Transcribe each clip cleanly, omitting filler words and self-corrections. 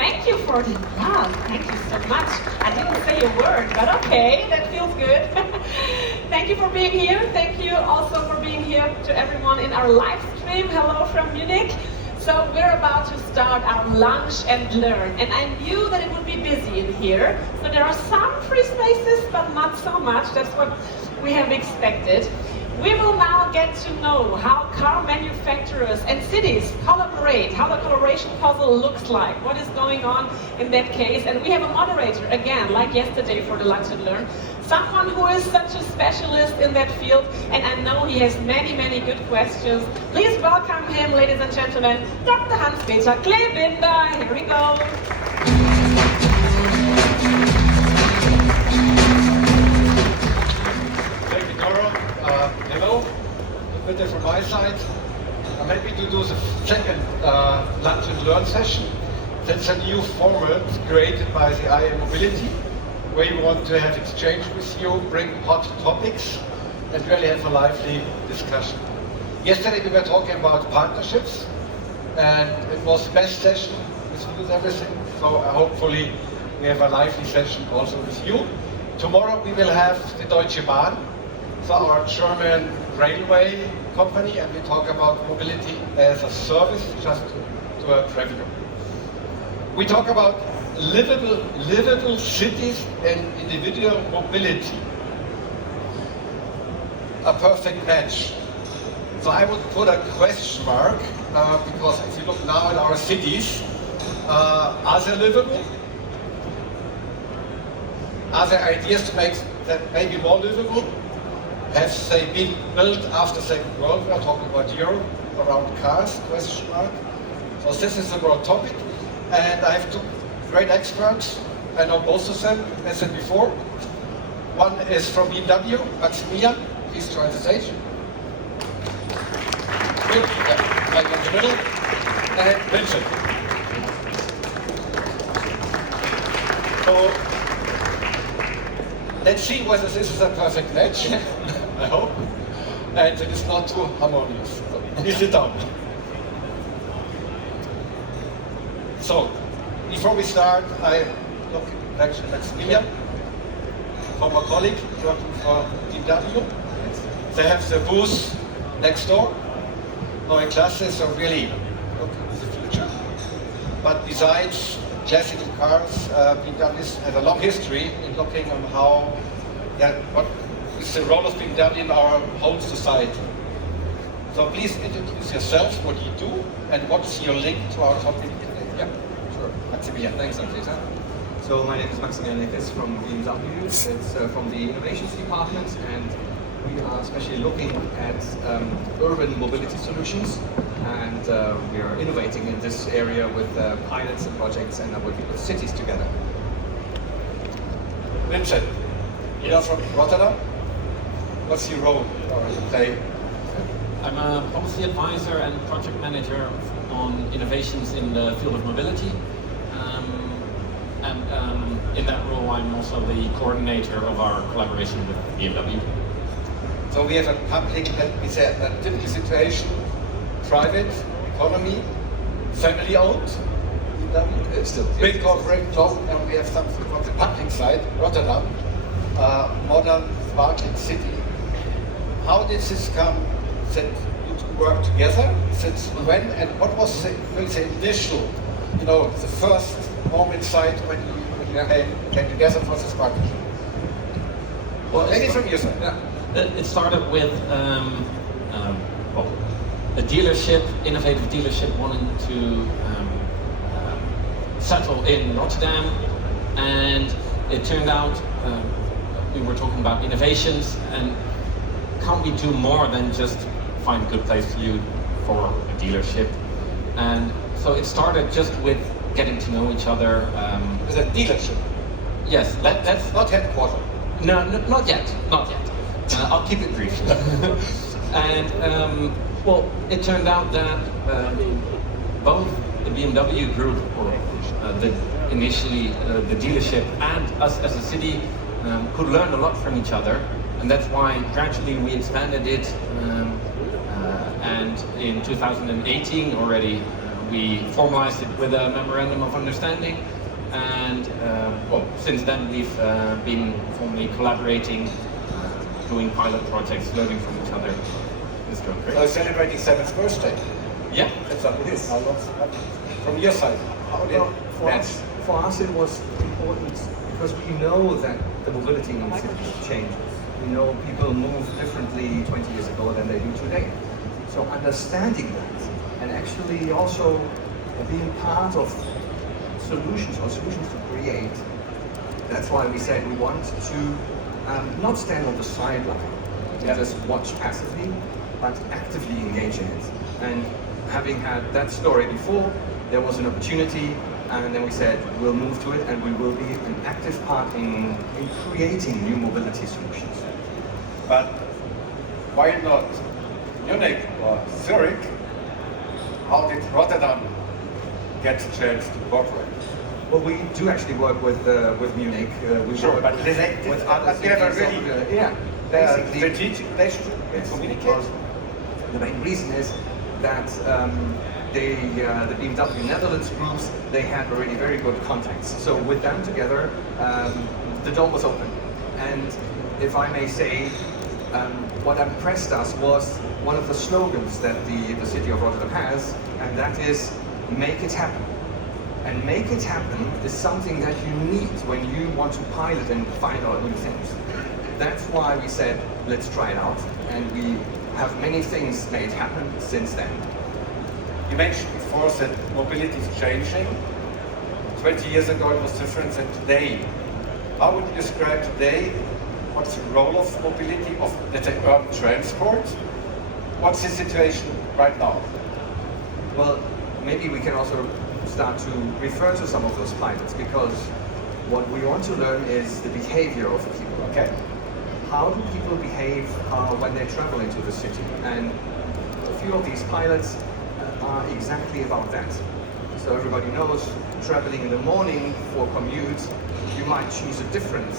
thank you for the love. Thank you so much. I didn't say a word, but okay, that feels good. Thank you for being here. Thank you also for being here to everyone in our live stream. Hello from Munich. So we're about to start our lunch and learn, and I knew that it would be busy in here. So there are some free spaces, but not so much. That's what we have expected. We will now get to know how car manufacturers and cities collaborate, how the collaboration puzzle looks like, what is going on in that case. And we have a moderator, again, like yesterday for the Lunch and Learn, someone who is such a specialist in that field, and I know he has many, many good questions. Please welcome him, ladies and gentlemen, Dr. Hans-Peter Kleebinder. Here we go. Hello, Peter from my side. I'm happy to do the second Lunch and Learn session. That's a new format created by the IM Mobility, where we want to have exchange with you, bring hot topics, and really have a lively discussion. Yesterday we were talking about partnerships, and it was the best session with everything, so hopefully we have a lively session also with you. Tomorrow we will have the Deutsche Bahn, so our German railway company, and we talk about mobility as a service just to a traveler. We talk about livable cities and individual mobility. A perfect match. So I would put a question mark, because if you look now at our cities, are they livable? Are there ideas to make that maybe more livable? Have they been built after Second World War? Talking about Europe, around cars, question mark. So this is a broad topic, and I have two great experts. I know both of them, as I said before. One is from BMW, Maximilian, please join the stage. Good, yeah, right in the middle. And Vincent. So, let's see whether this is a perfect match. I hope, and it is not too harmonious. So, please sit down. So, before we start, I look back to Maximilian, former colleague working for BMW. They have the booth next door. Neue Klasse, so really looking to the future. But besides classical cars, BMW has a long history in looking on how, what is the role of BMW in our whole society. So please introduce yourself, what you do, and what's your link to our topic today. Yeah, sure. Maximilian. Thanks, Hans-Peter. So my name is Maximilian Nickes from BMW. It's from the Innovations Department, and we are especially looking at urban mobility solutions, and we are innovating in this area with pilots and projects, and are working with cities together. Vincent, you're from Rotterdam. What's your role today? I'm a policy advisor and project manager on innovations in the field of mobility. In that role, I'm also the coordinator of our collaboration with BMW. So we have a public, let me say, a typical situation, private, economy, family owned, It's still big corporate, and we have something from the public side, Rotterdam, modern, sparkling city. How did this come that you two work together? Since when, and what was the initial, the first moment side when you came together for this partnership? Well, maybe from your side. Yeah. It started with a dealership, innovative dealership, wanting to settle in Rotterdam, and it turned out we were talking about innovations, and can't we do more than just find a good place to live for a dealership? And so it started just with getting to know each other. With a dealership? Yes. That's not headquarters? No, not yet. I'll keep it brief. And it turned out that both the BMW group, or initially the dealership, and us as a city could learn a lot from each other, and that's why gradually we expanded it. And in 2018 already, we formalized it with a memorandum of understanding, and well, since then we've been formally collaborating, doing pilot projects, learning from each other. It's going great. So celebrating 7th birthday. Yeah. That's what it is. How long? From your side, how did Well, that? for us it was important because we know that the mobility in the city changes. We know people move differently 20 years ago than they do today. So understanding that and actually also being part of solutions to create, that's why we said we want to not stand on the sideline and just watch passively, but actively engage in it. And having had that story before, there was an opportunity, and then we said we'll move to it and we will be an active part in creating new mobility solutions. But why not Munich or Zurich? How did Rotterdam get a chance to cooperate? Well, we do actually work with Munich. We work but they with have other a cities really of yeah, basically. strategic relationship and communicate. Because the main reason is that the BMW Netherlands groups, they had already very good contacts. So with them together, the door was open. And if I may say, what impressed us was one of the slogans that the city of Rotterdam has, and that is, make it happen. And make it happen is something that you need when you want to pilot and find out new things. That's why we said, let's try it out. And we have many things made happen since then. You mentioned before that mobility is changing. 20 years ago it was different than today. How would you describe today? What's the role of mobility, of, let's say, urban transport? What's the situation right now? Well, maybe we can also start to refer to some of those pilots, because what we want to learn is the behavior of people. Okay. How do people behave when they travel into the city? And a few of these pilots are exactly about that. So everybody knows, traveling in the morning for commute, you might choose a different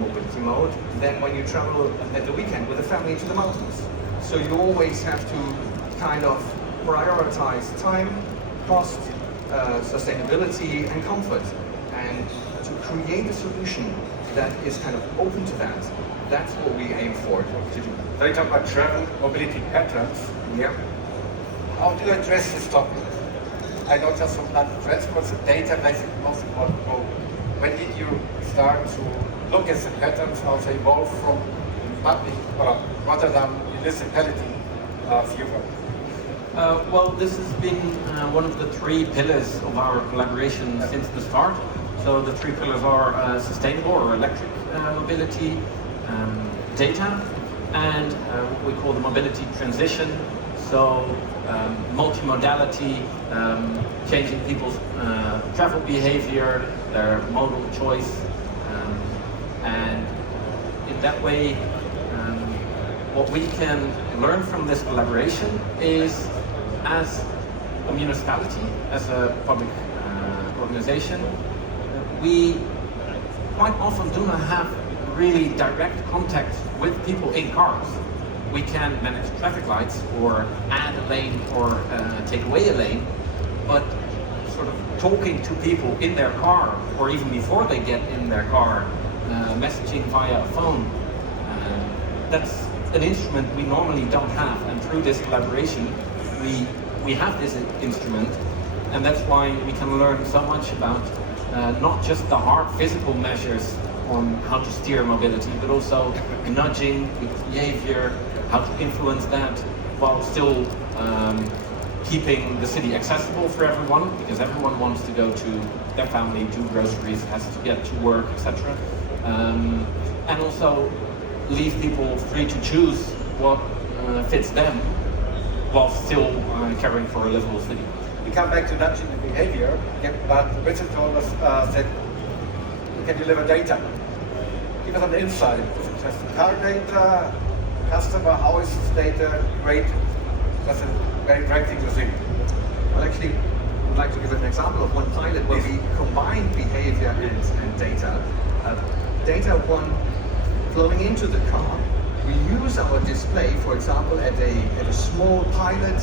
mobility mode than when you travel at the weekend with a family to the mountains. So you always have to kind of prioritize time, cost, sustainability and comfort. And to create a solution that is kind of open to that, that's what we aim for to do. So you talk about travel, mobility patterns. Yeah. How do you address this topic? I know just from London transport, the data makes it most important role. When did you start to look at the patterns, how they evolve from public or Rotterdam municipality viewer? Well, this has been one of the three pillars of our collaboration since the start. So the three pillars are sustainable or electric mobility, data, and what we call the mobility transition. So multimodality, changing people's travel behavior, their modal choice, and in that way, what we can learn from this collaboration is, as a municipality, as a public organization, we quite often do not have really direct contact with people in cars. We can manage traffic lights or add a lane or take away a lane, but sort of talking to people in their car or even before they get in their car, messaging via a phone, that's an instrument we normally don't have, and through this collaboration we have this instrument, and that's why we can learn so much about not just the hard physical measures on how to steer mobility, but also nudging, behavior, how to influence that while still keeping the city accessible for everyone, because everyone wants to go to their family, do groceries, has to get to work, etc. And also leave people free to choose what fits them while still caring for a livable city. We come back to nudging the behavior, but Richard told us that we can deliver data. Give us on the inside. Is it just car data, customer, how is this data rated? That's a very great thing to see. Well, actually, I'd like to give an example of one pilot where we combined behavior and data. Data one flowing into the car. We use our display, for example, at a small pilot,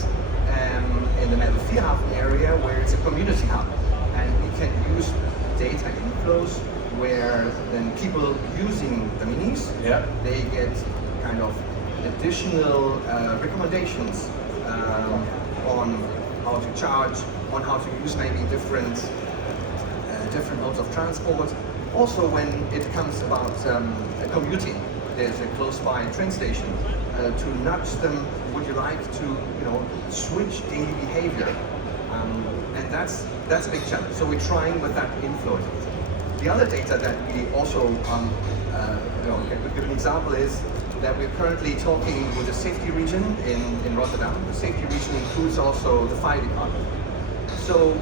in the Metal-Vierhafen area where it's a community hub. And we can use data inflows where then people using the minis, they get kind of additional recommendations on how to charge, on how to use maybe different modes of transport. Also when it comes about commuting, there's a close by train station to nudge them, would you like to switch daily behavior? And that's a big challenge. So we're trying with that influence. The other data that we also give an example is that we're currently talking with the safety region in Rotterdam. The safety region includes also the fire department. So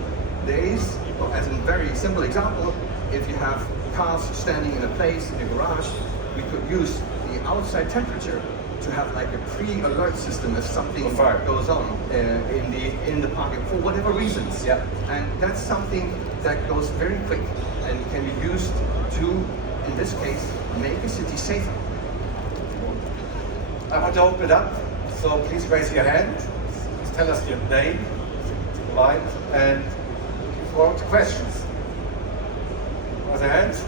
there is, as a very simple example, if you have cars standing in a place in a garage, we could use the outside temperature to have like a pre-alert system if something goes on in the parking for whatever reasons. Yeah. And that's something that goes very quick and can be used to, in this case, make a city safer. I want to open it up, so please raise your hand. Please tell us your name, right, and looking forward to questions. Raise your hands.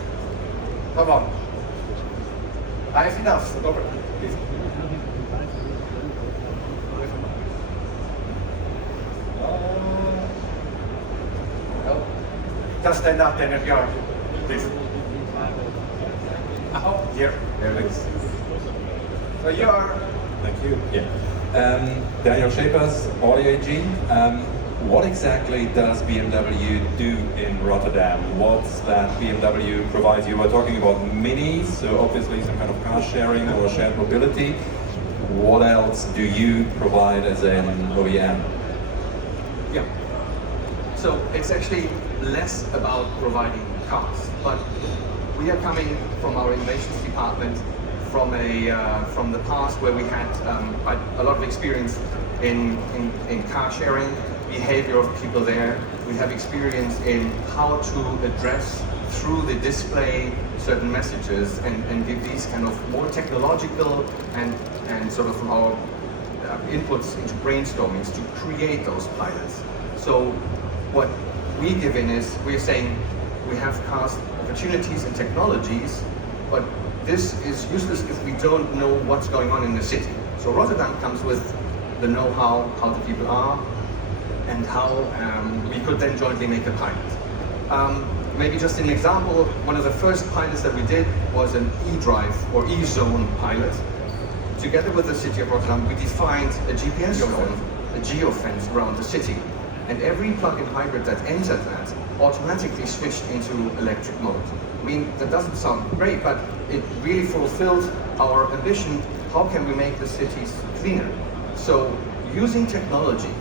Come on. I have enough, so Robert, please. No. Just stand up then if you are, please. Oh, here. There it is. So you are. Thank you. Yeah. Daniel Schepers, Audio AG. What exactly does BMW do in Rotterdam? What's that BMW provides you? We're talking about minis, so obviously some kind of car sharing or shared mobility. What else do you provide as an OEM? Yeah. So it's actually less about providing cars, but we are coming from our innovations department from the past where we had quite a lot of experience in car sharing, behavior of people there. We have experience in how to address through the display certain messages and give these kind of more technological and sort of from our inputs into brainstormings to create those pilots. So what we give in is we're saying we have cast opportunities and technologies, but this is useless if we don't know what's going on in the city. So Rotterdam comes with the know-how, how the people are, and how we could then jointly make a pilot. Maybe just an example, one of the first pilots that we did was an e-drive or e-zone pilot. Together with the city of Rotterdam, we defined a GPS zone, a geofence around the city. And every plug-in hybrid that entered that automatically switched into electric mode. I mean, that doesn't sound great, but it really fulfilled our ambition. How can we make the cities cleaner? So using technology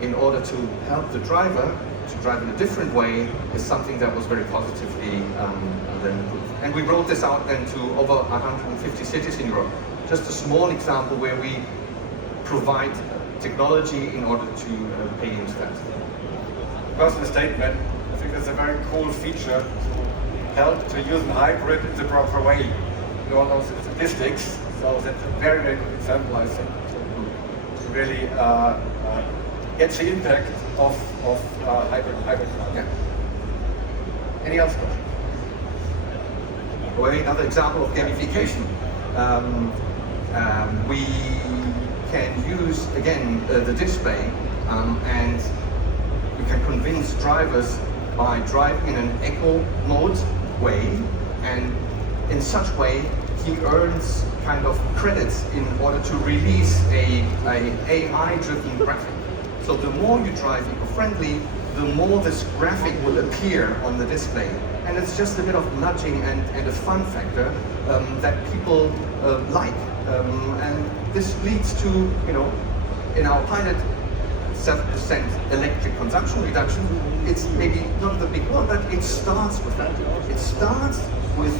in order to help the driver to drive in a different way is something that was very positively then improved. And we rolled this out then to over 150 cities in Europe. Just a small example where we provide technology in order to pay into that. Personal statement. I think it's a very cool feature to help to use a hybrid in the proper way. You all know statistics, so that's a very, very good example, I think, to really get the impact of hybrid cars. Yeah. Any other questions? Well, another example of gamification. We can use, again, the display and we can convince drivers by driving in an eco mode way, and in such way he earns kind of credits in order to release a AI-driven graphic. So the more you drive eco-friendly, the more this graphic will appear on the display. And it's just a bit of nudging and a fun factor that people like. And this leads to, in our pilot, 7% electric consumption reduction. It's maybe not the big one, but it starts with that. It starts with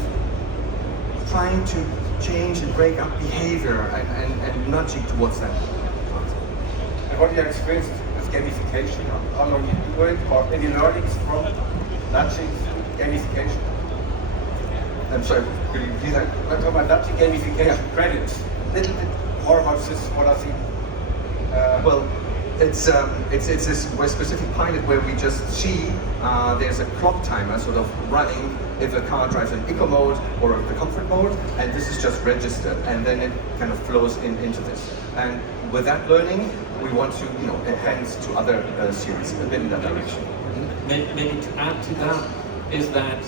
trying to change and break up behavior and nudging towards that. And what you experienced with gamification, how long you do it, or any learnings from nudging gamification? I'm sorry, could you repeat that? I'm talking about nudging gamification credits. A little bit more about this, what I think. Well, It's this specific pilot where we just see there's a clock timer sort of running if a car drives in eco mode or the comfort mode, and this is just registered, and then it kind of flows into this. And with that learning, we want to enhance to other series a bit in that direction. Maybe to add to that is that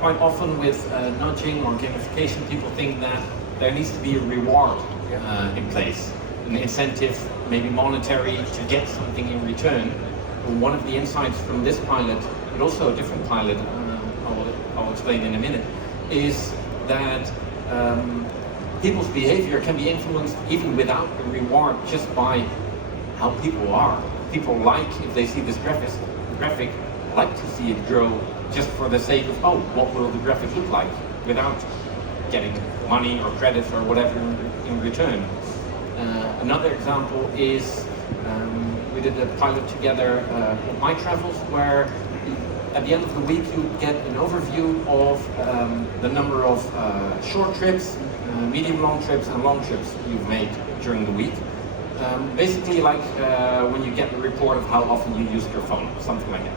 quite often with nudging or gamification, people think that there needs to be a reward in place, an incentive, maybe monetary, to get something in return. One of the insights from this pilot, but also a different pilot, I'll explain in a minute, is that people's behavior can be influenced even without a reward, just by how people are. People like, if they see this graphic, like to see it grow just for the sake of, oh, what will the graphic look like, without getting money or credits or whatever in return. Another example is we did a pilot together with My Travels, where at the end of the week you get an overview of the number of short trips, medium long trips and long trips you've made during the week. Basically like when you get a report of how often you used your phone, something like that.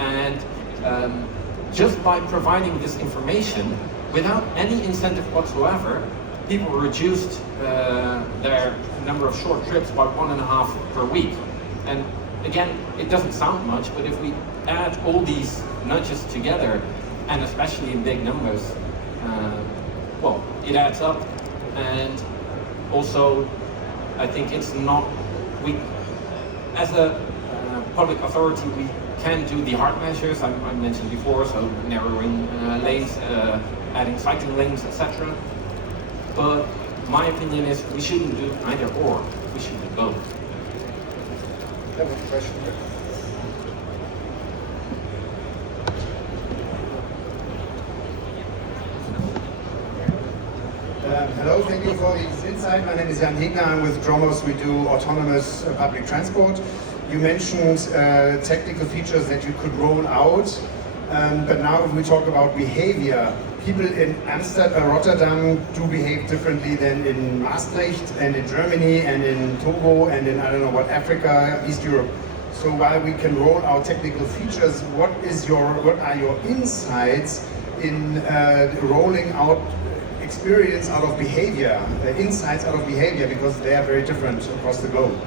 And just by providing this information, without any incentive whatsoever, people reduced their number of short trips by 1.5 per week. And again, it doesn't sound much, but if we add all these nudges together, and especially in big numbers, well, it adds up. And also, I think it's not, we, as a public authority, we can do the hard measures I mentioned before, so narrowing lanes, adding cycling lanes, etc. But my opinion is we shouldn't do either or, we should do both. I have a question here. Hello, thank you for this insight. My name is Jan Hegner. I'm with Dromos. We do autonomous public transport. You mentioned technical features that you could roll out, but now if we talk about behavior, people in Amsterdam, Rotterdam do behave differently than in Maastricht and in Germany and in Togo and in, I don't know what, Africa, East Europe. So while we can roll out technical features, what are your insights in rolling out experience out of behavior, insights out of behavior, because they are very different across the globe?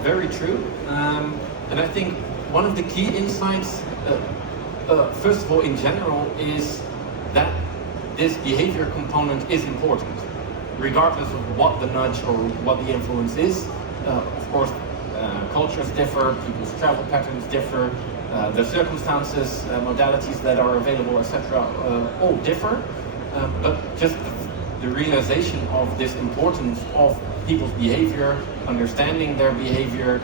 Very true. And I think one of the key insights, first of all, in general, is that this behavior component is important, regardless of what the nudge or what the influence is. Of course, cultures differ, people's travel patterns differ, the circumstances, modalities that are available, etc., all differ. But just the realization of this importance of people's behavior, understanding their behavior,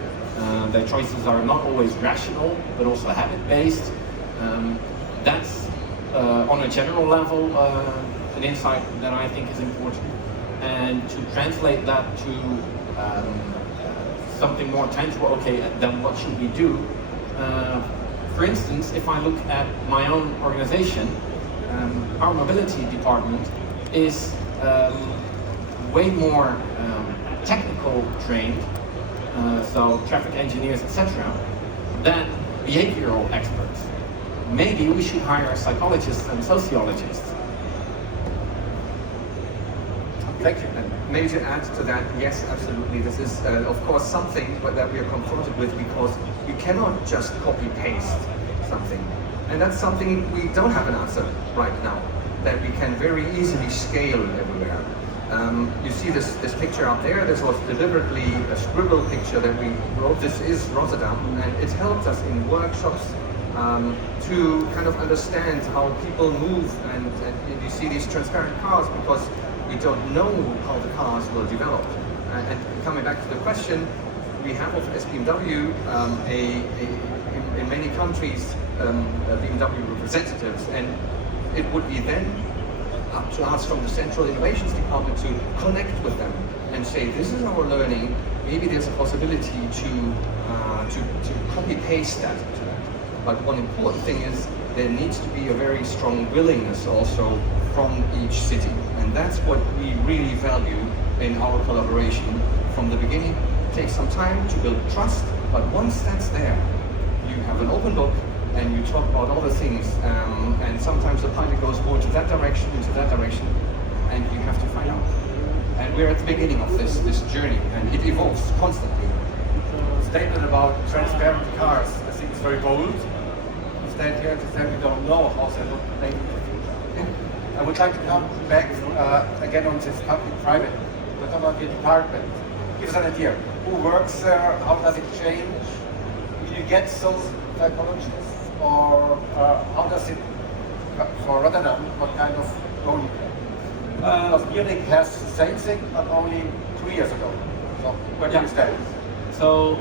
their choices are not always rational, but also habit-based. That's, on a general level, an insight that I think is important. And to translate that to something more tangible, okay, then what should we do? For instance, if I look at my own organization, our mobility department is way more technical trained, so traffic engineers, etc., than behavioral experts. Maybe we should hire psychologists and sociologists. Thank you. And maybe to add to that, yes, absolutely. This is, of course, something that we are confronted with, because you cannot just copy-paste something. And that's something we don't have an answer right now, that we can very easily scale everywhere. You see this picture up there. This was deliberately a scribble picture that we wrote. This is Rotterdam, and it helped us in workshops to kind of understand how people move. And you see these transparent cars because we don't know how the cars will develop. And coming back to the question, we have of SBMW in many countries BMW representatives, and it would be then up to us from the Central Innovations Department to connect with them and say, this is our learning, maybe there's a possibility to copy-paste that to that. But one important thing is there needs to be a very strong willingness also from each city, and that's what we really value in our collaboration from the beginning takes some time to build trust, but once that's there, you have an open book and you talk about all the things, and sometimes the pilot goes more into that direction, and you have to find out. And we're at the beginning of this journey, and it evolves constantly. Statement about transparent cars, I think it's very bold. We stand here to say we don't know how they look maybe in the future. I would like to come back again on this public-private. We're talking about the department. Give us an idea. Who works there? How does it change? Will you get those psychologists? Or how does it, for Rotterdam, what kind of role you play? Because Munich has the same thing, but only 2 years ago. So where do you stand? So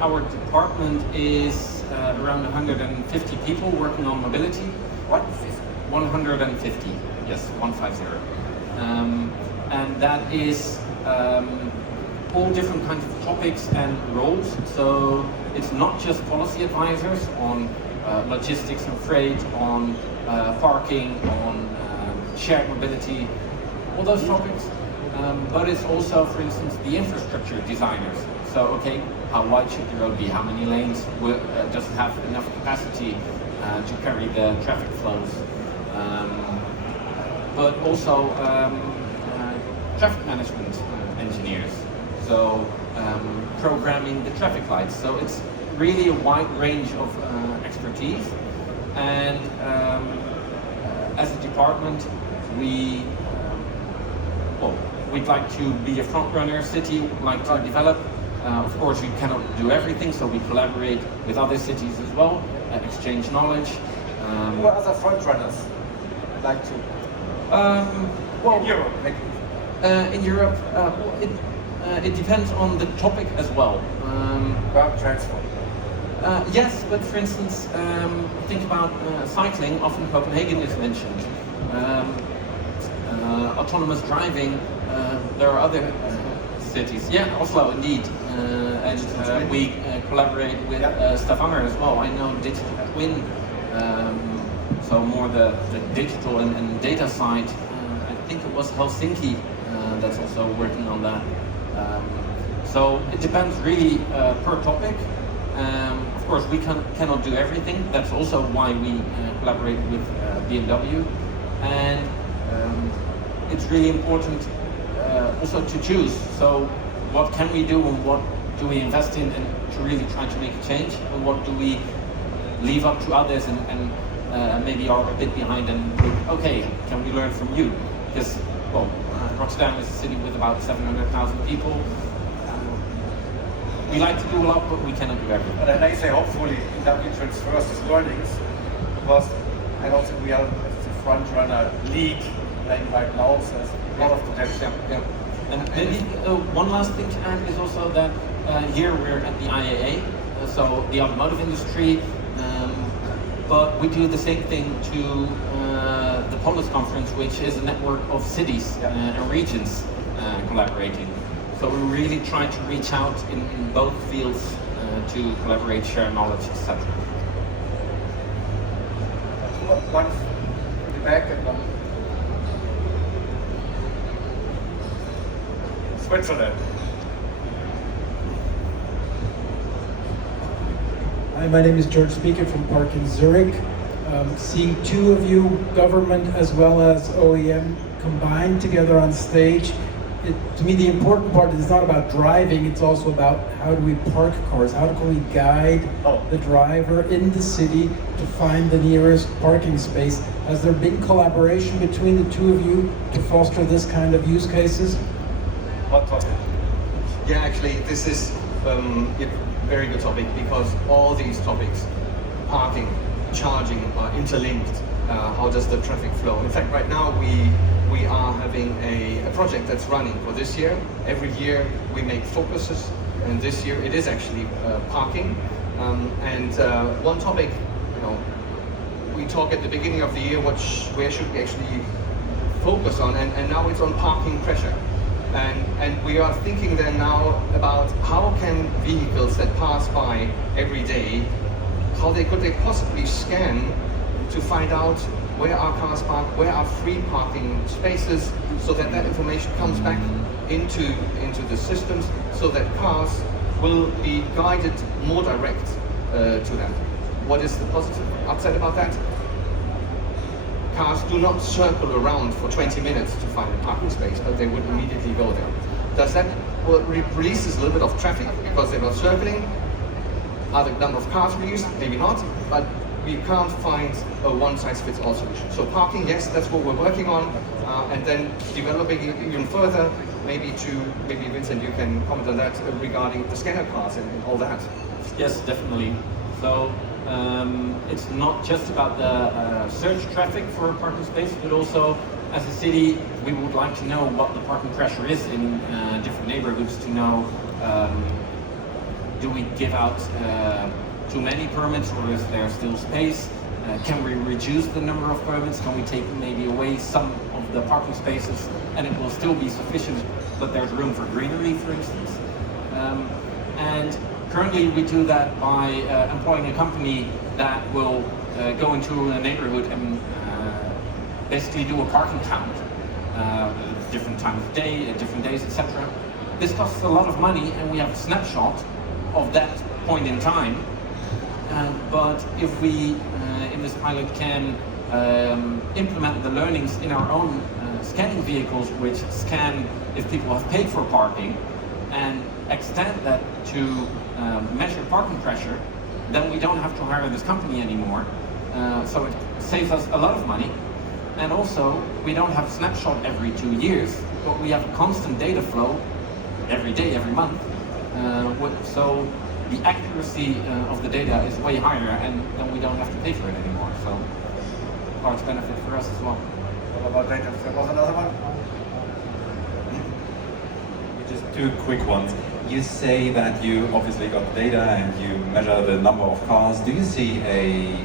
our department is around 150 people working on mobility. 150, yes, 150. And that is all different kinds of topics and roles. So it's not just policy advisors on logistics and freight, on parking, on shared mobility, all those topics. But it's also, for instance, the infrastructure designers. So, okay, how wide should the road be? How many lanes does it have enough capacity to carry the traffic flows? But also traffic management engineers. So programming the traffic lights. So it's really a wide range of expertise. And as a department, we'd like to be a front-runner city, like to develop. Of course, we cannot do everything, so we collaborate with other cities as well, exchange knowledge. Who are other front runners? Like to? In Europe, maybe. In Europe, it depends on the topic as well. About transport. Yes, but for instance, think about cycling. Often Copenhagen is mentioned. Autonomous driving. There are other cities. Yeah, Oslo indeed. And we collaborate with Stavanger as well. I know digital twin. So more the digital and data side. I think it was Helsinki that's also working on that. So it depends really per topic. Of course, we cannot do everything. That's also why we collaborate with BMW. And it's really important also to choose. So what can we do and what do we invest in and to really try to make a change? And what do we leave up to others and maybe are a bit behind and look, okay, can we learn from you? Because, well, Rotterdam is a city with about 700,000 people. We like to do a lot, but we cannot do everything. But then I say hopefully BMW transfers these learnings, because I don't think we are the front runner league playing right now, so there's a lot of potential. Yeah. And maybe one last thing to add is also that here we're at the IAA, so the automotive industry, but we do the same thing to the Polis conference, which is a network of cities and regions collaborating. So we really try to reach out in both fields to collaborate, share knowledge, etc. One in the back and one. Switzerland. Hi, my name is George Speaker from Park in Zurich. Seeing two of you, government as well as OEM, combined together on stage, to me the important part is not about driving, it's also about how do we park cars, how can we guide the driver in the city to find the nearest parking space. Has there been collaboration between the two of you to foster this kind of use cases? Hot topic. Yeah, actually, this is a very good topic, because all these topics, parking, charging, are interlinked. How does the traffic flow? In fact, right now we are having a project that's running for this year. Every year we make focuses, and this year it is actually parking. One topic, we talk at the beginning of the year, where should we actually focus on, and now it's on parking pressure. And we are thinking then now about how can vehicles that pass by every day, could they possibly scan to find out where are cars parked, where are free parking spaces, so that information comes back into the systems so that cars will be guided more direct to them. What is the positive upside about that? Cars do not circle around for 20 minutes to find a parking space, but they would immediately go there. Does that releases a little bit of traffic because they're not circling? Are the number of cars reduced? Maybe not, but we can't find a one-size-fits-all solution. So parking, yes, that's what we're working on, and then developing it even further. Maybe Vincent, you can comment on that regarding the scanner cars and all that. Yes, definitely. So it's not just about the search traffic for a parking space, but also as a city, we would like to know what the parking pressure is in different neighborhoods to know, do we give out too many permits or is there still space? Can we reduce the number of permits? Can we take maybe away some of the parking spaces and it will still be sufficient, but there's room for greenery, for instance? And currently we do that by employing a company that will go into a neighborhood and basically do a parking count, different time of day, at different days, etc. This costs a lot of money and we have a snapshot of that point in time. But if we, in this pilot, can implement the learnings in our own scanning vehicles, which scan if people have paid for parking, and extend that to measure parking pressure, then we don't have to hire this company anymore. So it saves us a lot of money. And also, we don't have a snapshot every 2 years, but we have a constant data flow every day, every month. So the accuracy of the data is way higher, and then we don't have to pay for it anymore. So, large benefit for us as well. What about data? There was another one? Just two quick ones. You say that you obviously got data and you measure the number of cars. Do you see a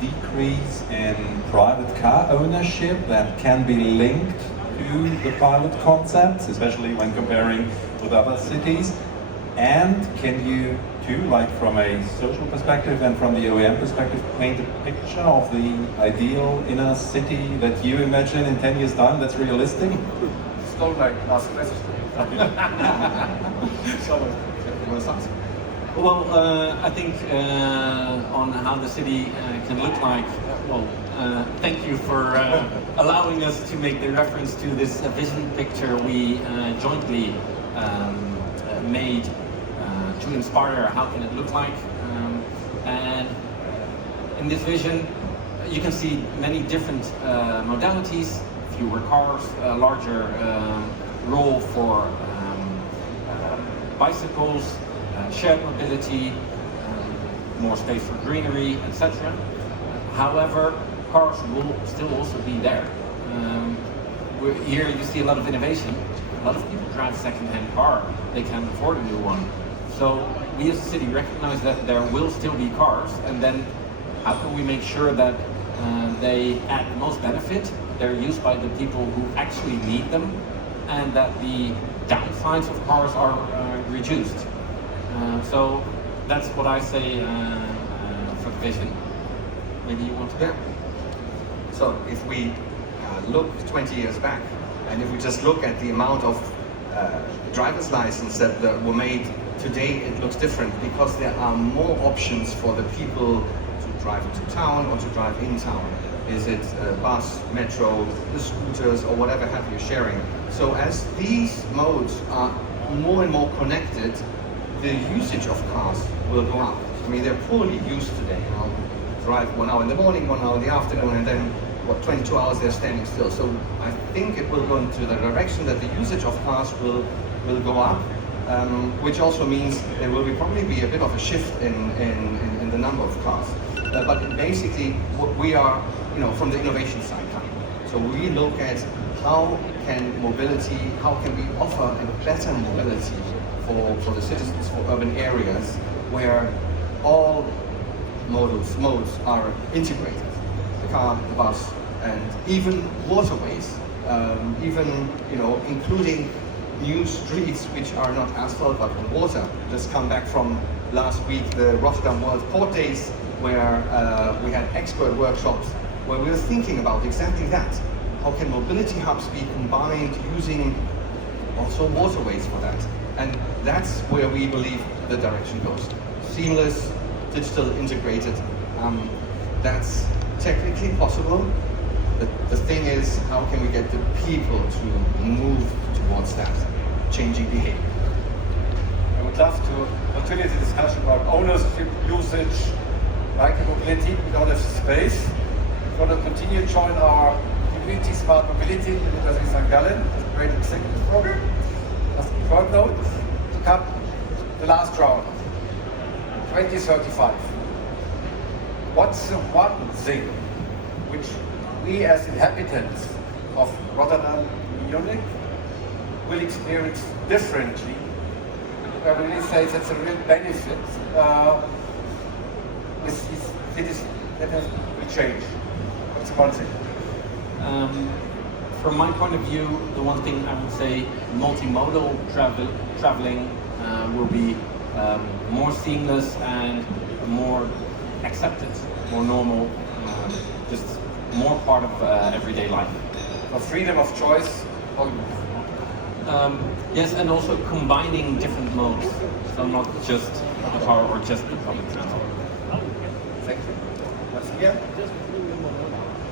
decrease in private car ownership that can be linked to the pilot concepts, especially when comparing with other cities? And can you too, like from a social perspective and from the OEM perspective, paint a picture of the ideal inner city that you imagine in 10 years' time that's realistic? It's not like last question. Well, I think on how the city can look like, thank you for allowing us to make the reference to this vision picture we jointly made to inspire how can it look like. And in this vision, you can see many different modalities, fewer cars, a larger role for bicycles, shared mobility, more space for greenery, etc. However, cars will still also be there. Here you see a lot of innovation. A lot of people drive a second-hand car. They can't afford a new one. So we as a city recognize that there will still be cars, and then how can we make sure that they add the most benefit, they're used by the people who actually need them, and that the downsides of cars are reduced. So that's what I say for the vision. Maybe you want to... Yeah. So if we look 20 years back, and if we just look at the amount of driver's license that were made today, it looks different because there are more options for the people to drive into town or to drive in town. Is it bus, metro, the scooters, or whatever have you sharing? So as these modes are more and more connected, the usage of cars will go up. I mean, they're poorly used today. Drive 1 hour in the morning, 1 hour in the afternoon, and then 22 hours they're standing still. So I think it will go into the direction that the usage of cars will go up, which also means there will probably be a bit of a shift in the number of cars. But basically, what we are, from the innovation side coming. So we look at how can we offer a better mobility for the citizens, for urban areas where all modes are integrated. The car, the bus, and even waterways, including new streets which are not asphalt but on water. Just come back from last week, the Rotterdam World Port Days, where we had expert workshops where we were thinking about exactly that. How can mobility hubs be combined using also waterways for that. And that's where we believe the direction goes. Seamless, digital, integrated. That's technically possible. The thing is, how can we get the people to move towards that changing behavior? I would love to continue the discussion about ownership, usage, micro-mobility. We don't have space. We're going to continue to join our Mobility Smart Mobility in University St. Gallen, a great executive program. Just a short note to come the last round, 2035. What's the one thing which we as inhabitants of Rotterdam, Munich, will experience differently? I really say that's a real benefit. That will change. What's the one thing? From my point of view, the one thing I would say, multimodal traveling will be more seamless and more accepted, more normal, just more part of everyday life. For freedom of choice. Yes, and also combining different modes, so not just the car or just the public transport. Thank you. What's here?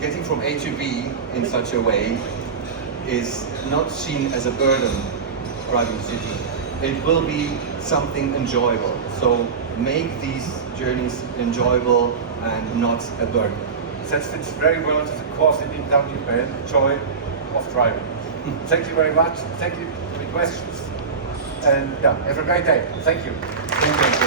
Getting from A to B in such a way is not seen as a burden driving the city. It will be something enjoyable. So make these journeys enjoyable and not a burden. That fits very well to the course in BMW brand, joy of driving. Thank you very much. Thank you for the questions. And yeah, have a great day. Thank you. Thank you.